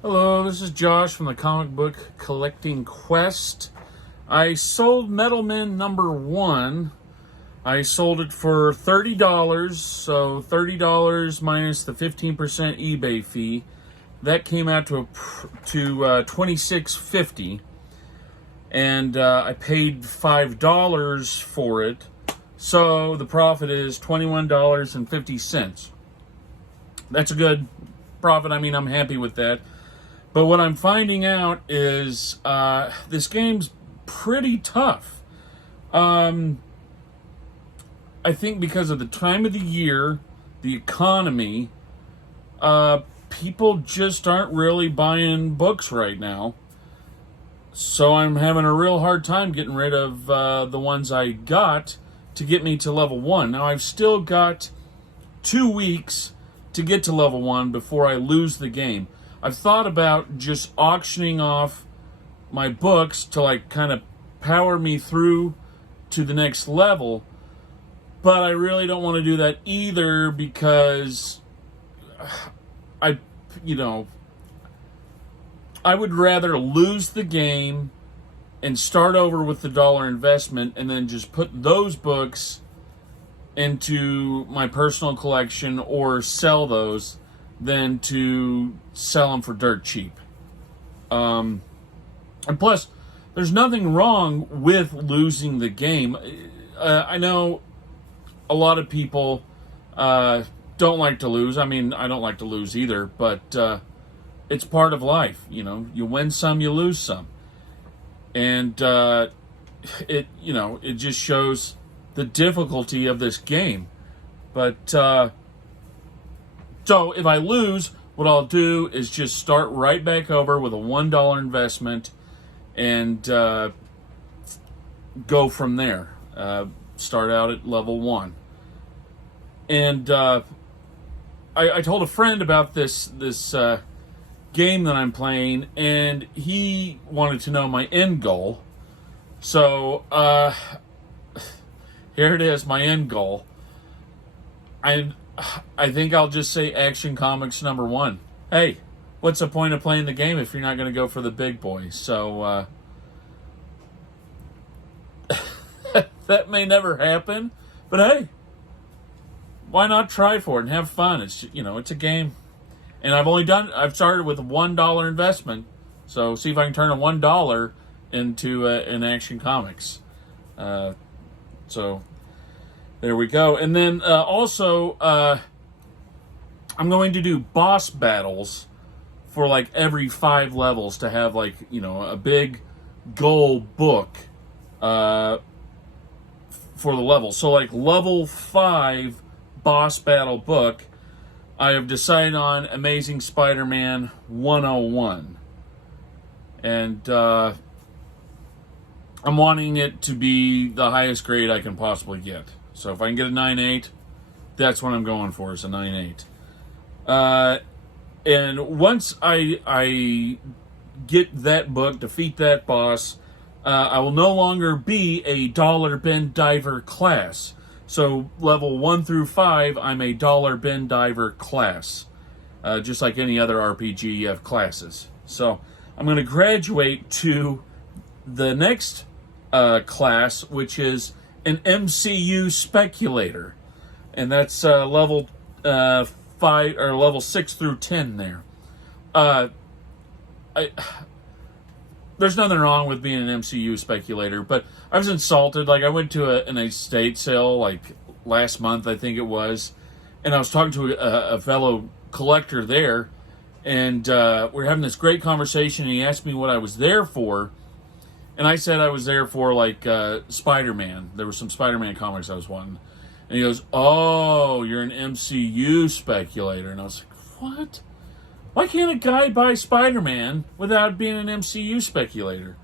Hello, this is Josh from the Comic Book Collecting Quest. I sold Metalman #1. I sold it for $30, so $30 minus the 15% eBay fee. That came out to $26.50, and I paid $5 for it. So the profit is $21.50. That's a good profit. I mean, I'm happy with that. But what I'm finding out is this game's pretty tough. I think because of the time of the year, the economy, people just aren't really buying books right now. So I'm having a real hard time getting rid of the ones I got to get me to level 1. Now, I've still got 2 weeks to get to level 1 before I lose the game. I've thought about just auctioning off my books to kind of power me through to the next level, but I really don't want to do that either because I would rather lose the game and start over with the dollar investment and then just put those books into my personal collection or sell those than to sell them for dirt cheap. And plus, there's nothing wrong with losing the game. I know a lot of people don't like to lose. I mean, I don't like to lose either, but it's part of life. You win some, you lose some. And it just shows the difficulty of this game. But so if I lose, what I'll do is just start right back over with a $1 investment and go from there. Start out at level 1. And I told a friend about this game that I'm playing, and he wanted to know my end goal. So here it is, my end goal. I think I'll just say Action Comics #1. Hey, what's the point of playing the game if you're not going to go for the big boys? So that may never happen, but hey, why not try for it and have fun? It's it's a game, and I've started with a $1 investment, so see if I can turn a $1 into an Action Comics. So there we go. And then also, I'm going to do boss battles for every 5 levels to have a big goal book for the level. So level 5 boss battle book, I have decided on Amazing Spider-Man 101. And I'm wanting it to be the highest grade I can possibly get. So if I can get a 9.8, that's what I'm going for, is a 9.8. And once I get that book, defeat that boss, I will no longer be a dollar bin diver class. So level 1 through 5, I'm a dollar bin diver class. Just like any other RPG, you have classes. So I'm going to graduate to the next class, which is an MCU speculator, and that's level 5 or level 6 through 10 there. There's nothing wrong with being an MCU speculator, but I was insulted. I went to an estate sale last month, I think it was, and I was talking to a fellow collector there, and we were having this great conversation, and he asked me what I was there for. And I said I was there for Spider-Man. There were some Spider-Man comics I was wanting. And he goes, "Oh, you're an MCU speculator." And I was like, "What? Why can't a guy buy Spider-Man without being an MCU speculator?"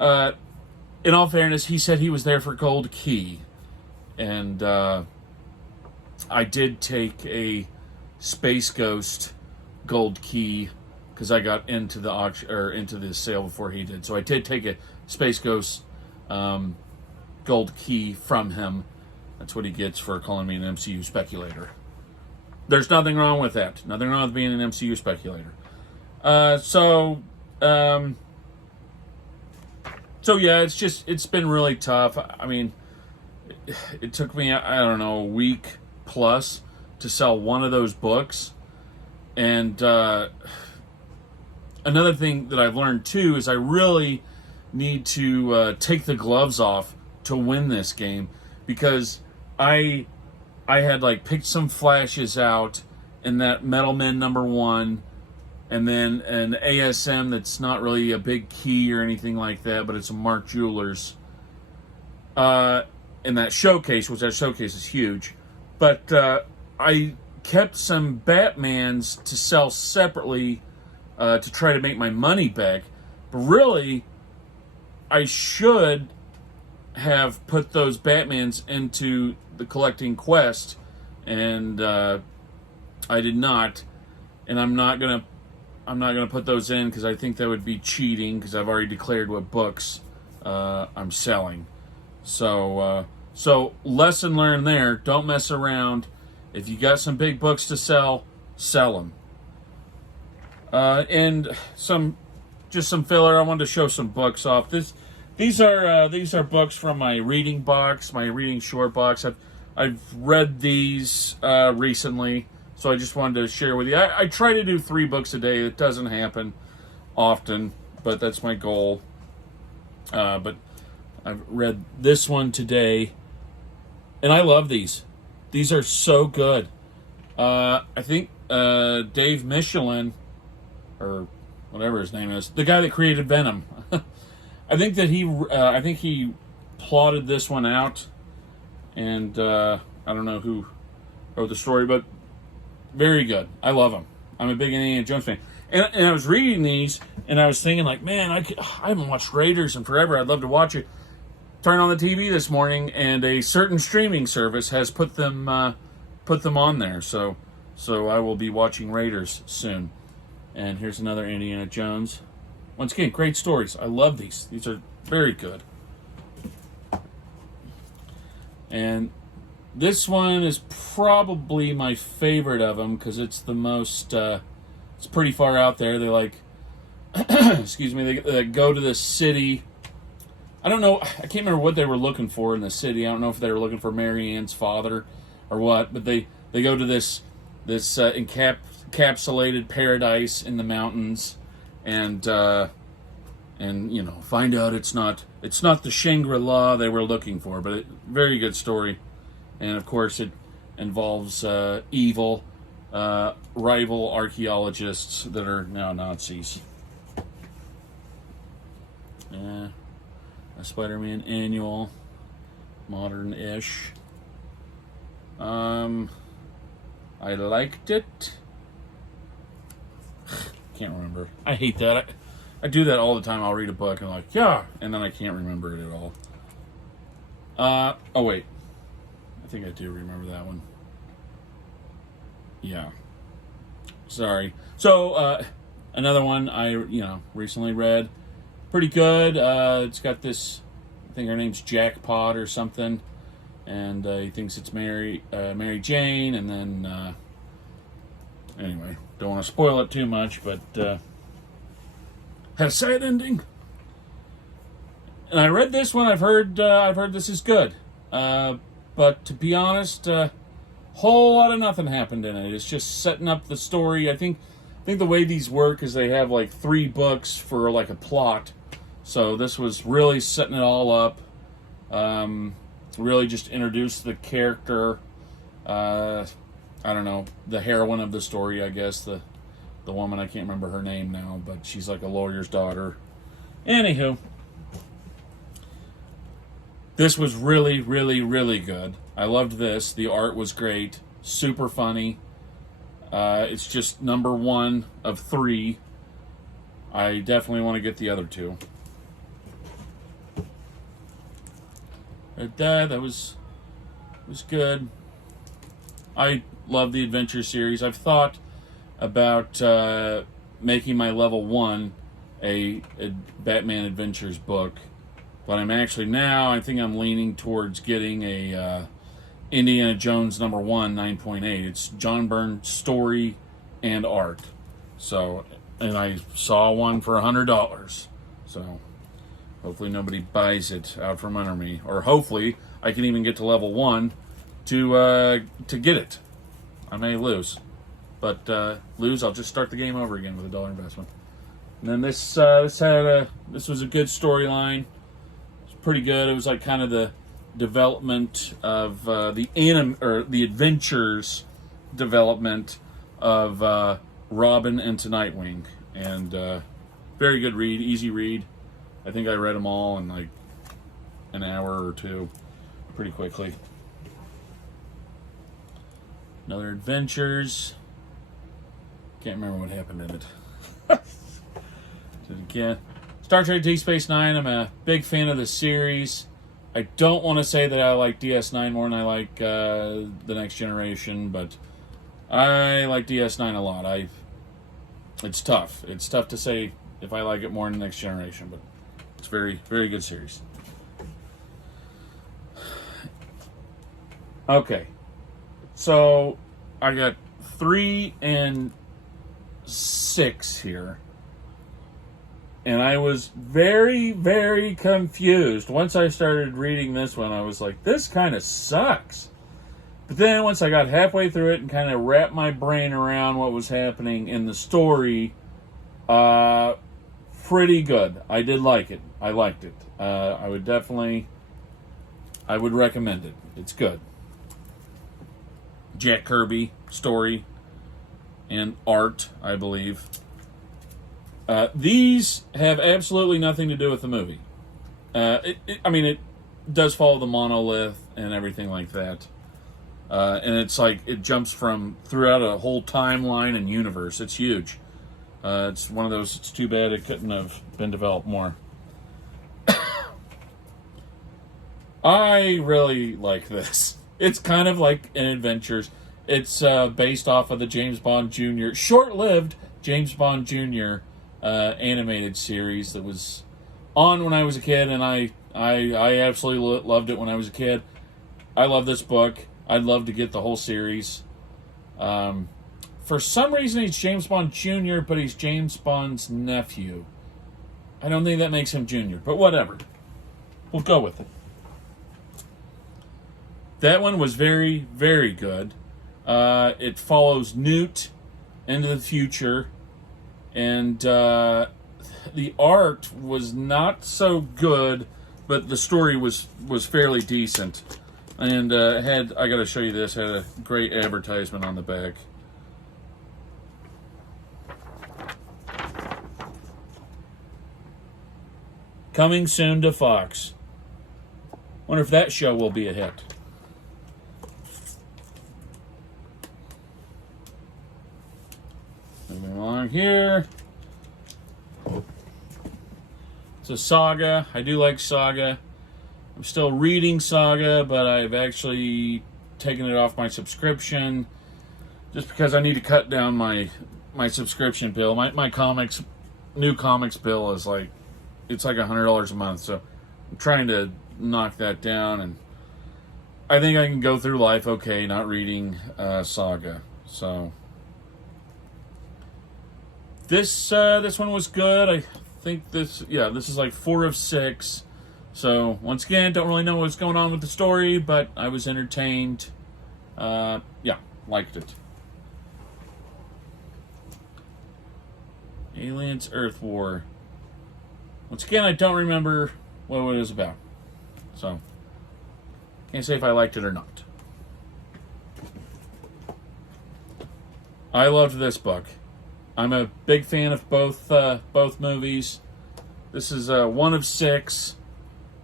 In all fairness, he said he was there for Gold Key. And I did take a Space Ghost Gold Key because I got into the auction or into the sale before he did. So I did take a Space Ghost gold key from him. That's what he gets for calling me an MCU speculator. There's nothing wrong with that. Nothing wrong with being an MCU speculator. So, um, so yeah, it's been really tough. I mean, it took me, I don't know, a week plus to sell one of those books. And another thing that I've learned too is I really need to take the gloves off to win this game, because I I had like picked some flashes out in that Metal Men #1, and then an ASM that's not really a big key or anything like that, but it's a Mark Jewelers. In that showcase, which that showcase is huge, but I kept some Batmans to sell separately to try to make my money back. But really, I should have put those Batmans into the collecting quest, and I did not. And I'm not gonna put those in because I think that would be cheating, because I've already declared what books I'm selling. So lesson learned there. Don't mess around. If you got some big books to sell, sell them. And some filler. I wanted to show some books off. These are books from my reading box, my reading short box. I've read these recently, so I just wanted to share with you. I try to do 3 books a day. It doesn't happen often, but that's my goal. But I've read this one today, and I love these. These are so good. I think Dave Michelin, or whatever his name is, the guy that created Venom. I think he plotted this one out, and I don't know who wrote the story, but very good. I love him. I'm a big Indiana Jones fan, and I was reading these, and I was thinking like, man, I haven't watched Raiders in forever. I'd love to watch it. Turn on the TV this morning, and a certain streaming service has put them on there. So I will be watching Raiders soon. And here's another Indiana Jones. Once again, great stories. I love these. These are very good. And this one is probably my favorite of them because it's the most. It's pretty far out there. They like, excuse me. They go to this city. I don't know. I can't remember what they were looking for in the city. I don't know if they were looking for Mary Ann's father or what. But they go to this encapsulated paradise in the mountains, and find out it's not the Shangri-La they were looking for. But very good story, and of course it involves evil rival archaeologists that are now Nazis. Yeah. A Spider-Man annual, modern-ish. I liked it. Can't remember. I hate that. I do that all the time. I'll read a book and I'm like, yeah, and then I can't remember it at all. Oh wait, I think I do remember that one. Yeah. Sorry. So another one I recently read. Pretty good. It's got this, I think her name's Jackpot or something, and he thinks it's Mary Jane, and then anyway, don't want to spoil it too much, but had a sad ending. And I read this one. I've heard this is good, but to be honest, whole lot of nothing happened in it. It's just setting up the story. I think the way these work is they have like 3 books for like a plot. So this was really setting it all up. Really just introduced the character. I don't know, the heroine of the story, I guess. The woman, I can't remember her name now, but she's like a lawyer's daughter. Anywho, this was really, really, really good. I loved this. The art was great. Super funny. It's just #1 of 3. I definitely want to get the other 2. That was good. I love the adventure series. I've thought about making my level 1 a Batman Adventures book, but I think I'm leaning towards getting a Indiana Jones #1 9.8. It's John Byrne story and art. So and I saw one for $100. So hopefully nobody buys it out from under me, or hopefully I can even get to level 1 to get it. I may lose, but lose, I'll just start the game over again with $1 investment. And then this was a good storyline. It's pretty good. It was like kind of the development of the adventures development of Robin into Nightwing, and very good read, easy read. I think I read them all in like an hour or two, pretty quickly. Another Adventures. Can't remember what happened in it. Again, Star Trek Deep Space Nine. I'm a big fan of the series. I don't want to say that I like DS9 more than I like The Next Generation, but I like DS9 a lot. It's tough. It's tough to say if I like it more than The Next Generation, but it's very, very good series. Okay, so I got 3 and 6 here. And I was very, very confused. Once I started reading this one, I was like, this kind of sucks. But then once I got halfway through it and kind of wrapped my brain around what was happening in the story, pretty good. I did like it. I liked it. I would recommend it. It's good. Jack Kirby story and art, I believe. These have absolutely nothing to do with the movie. It does follow the monolith and everything like that. And it's like it jumps from throughout a whole timeline and universe. It's huge. It's one of those, it's too bad it couldn't have been developed more. I really like this. It's kind of like an Adventures. It's based off of the James Bond Jr., short-lived James Bond Jr. Animated series that was on when I was a kid, and I absolutely loved it when I was a kid. I love this book. I'd love to get the whole series. For some reason, he's James Bond Jr., but he's James Bond's nephew. I don't think that makes him Junior, but whatever. We'll go with it. That one was very, very good. It follows Newt into the future, and the art was not so good, but the story was fairly decent. And I got to show you this, had a great advertisement on the back. Coming soon to Fox. Wonder if that show will be a hit. Moving along here. It's a Saga. I do like Saga. I'm still reading Saga, but I've actually taken it off my subscription just because I need to cut down my subscription bill. My new comics bill is like, it's like $100 a month, so I'm trying to knock that down, and I think I can go through life okay not reading Saga. So this one was good. I think this is like 4 of 6. So once again, don't really know what's going on with the story, but I was entertained. Liked it. Aliens Earth War. Once again, I don't remember what it was about. So can't say if I liked it or not. I loved this book. I'm a big fan of both movies. This is 1 of 6,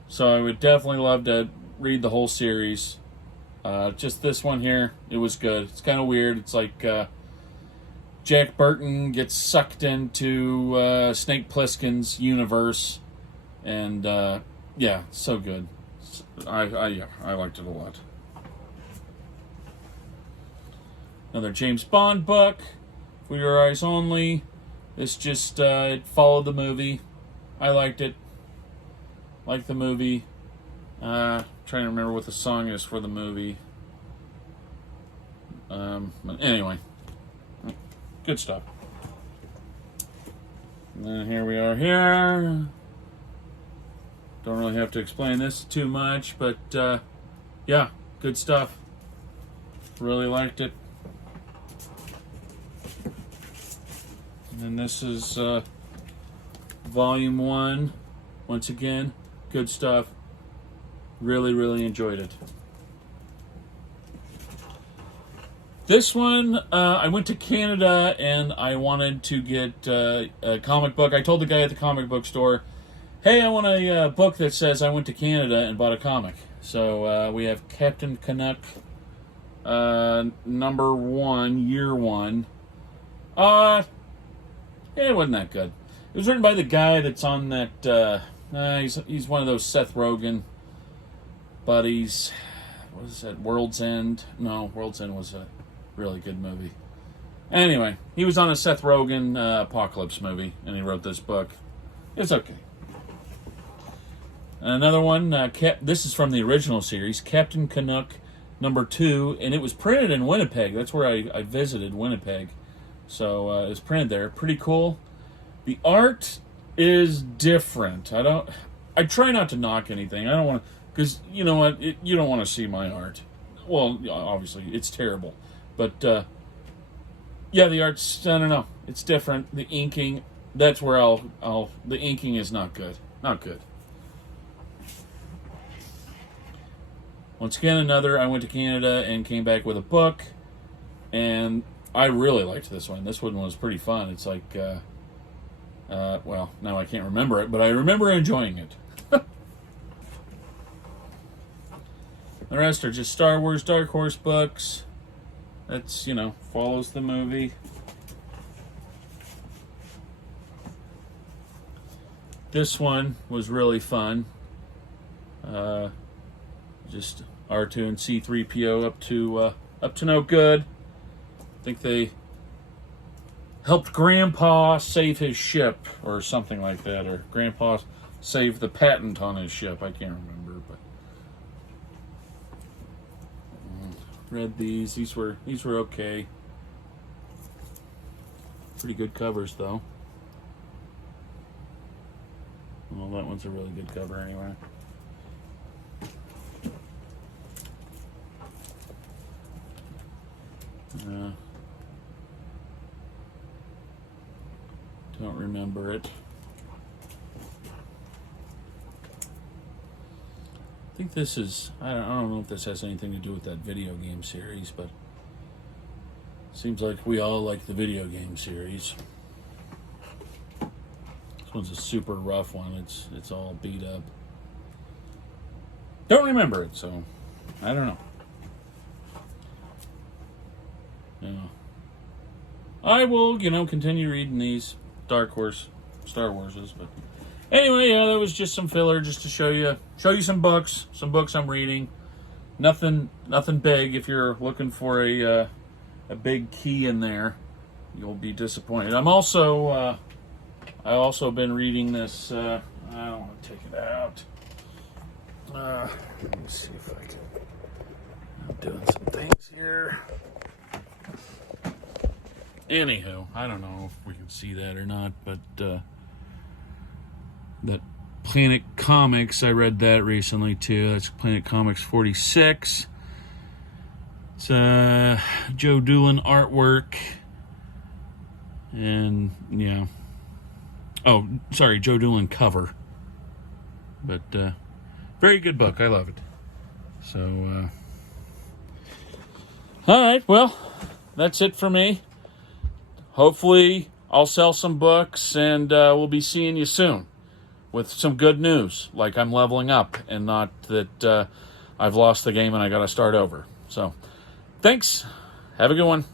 so I would definitely love to read the whole series. Just this one here, it was good. It's kind of weird. It's like Jack Burton gets sucked into Snake Plissken's universe, and so good. I liked it a lot. Another James Bond book. For Your Eyes Only. This just it followed the movie. I liked it. Liked the movie. Trying to remember what the song is for the movie. Anyway, good stuff. And then here we are here. Don't really have to explain this too much, but yeah, good stuff. Really liked it. And then this is volume 1. Once again, good stuff. Really, really enjoyed it. This one, I went to Canada and I wanted to get a comic book. I told the guy at the comic book store, hey, I want a book that says I went to Canada and bought a comic. So we have Captain Canuck, number 1, year 1. It wasn't that good. It was written by the guy that's on that, he's one of those Seth Rogen buddies. What is that, World's End? No, World's End was a really good movie. Anyway, he was on a Seth Rogen Apocalypse movie, and he wrote this book. It's okay. Another one, this is from the original series, Captain Canuck, number 2, and it was printed in Winnipeg. That's where I visited, Winnipeg. So it was printed there. Pretty cool. The art is different. I try not to knock anything. I don't want to, because you know what, you don't want to see my art. Well, obviously, it's terrible. But, yeah, the art's, I don't know, it's different. The inking, that's where the inking is not good. Not good. Once again, I went to Canada and came back with a book, and I really liked this one. This one was pretty fun. It's like, well, now I can't remember it, but I remember enjoying it. The rest are just Star Wars Dark Horse books. That's, follows the movie. This one was really fun. Just R2 and C-3PO up to no good. I think they helped Grandpa save his ship or something like that, or Grandpa saved the patent on his ship. I can't remember, but read these. These were okay. Pretty good covers though. Well, that one's a really good cover anyway. Don't remember it. I think this is, I don't know if this has anything to do with that video game series, but seems like we all like the video game series. This one's a super rough one. It's all beat up. Don't remember it, so I don't know. Yeah. I will, continue reading these Dark Horse Star Warses, but anyway, yeah, that was just some filler just to show you some books I'm reading. Nothing big. If you're looking for a big key in there, you'll be disappointed. I also been reading this, I don't want to take it out. Let me see if I can. I'm doing some things here. Anywho, I don't know if we can see that or not, but that Planet Comics, I read that recently too. That's Planet Comics 46. It's Joe Doolin artwork. And, yeah. Oh, sorry, Joe Doolin cover. But, very good book. I love it. So, alright, well, that's it for me. Hopefully, I'll sell some books, and we'll be seeing you soon with some good news, like I'm leveling up, and not that I've lost the game and I got to start over. So, thanks. Have a good one.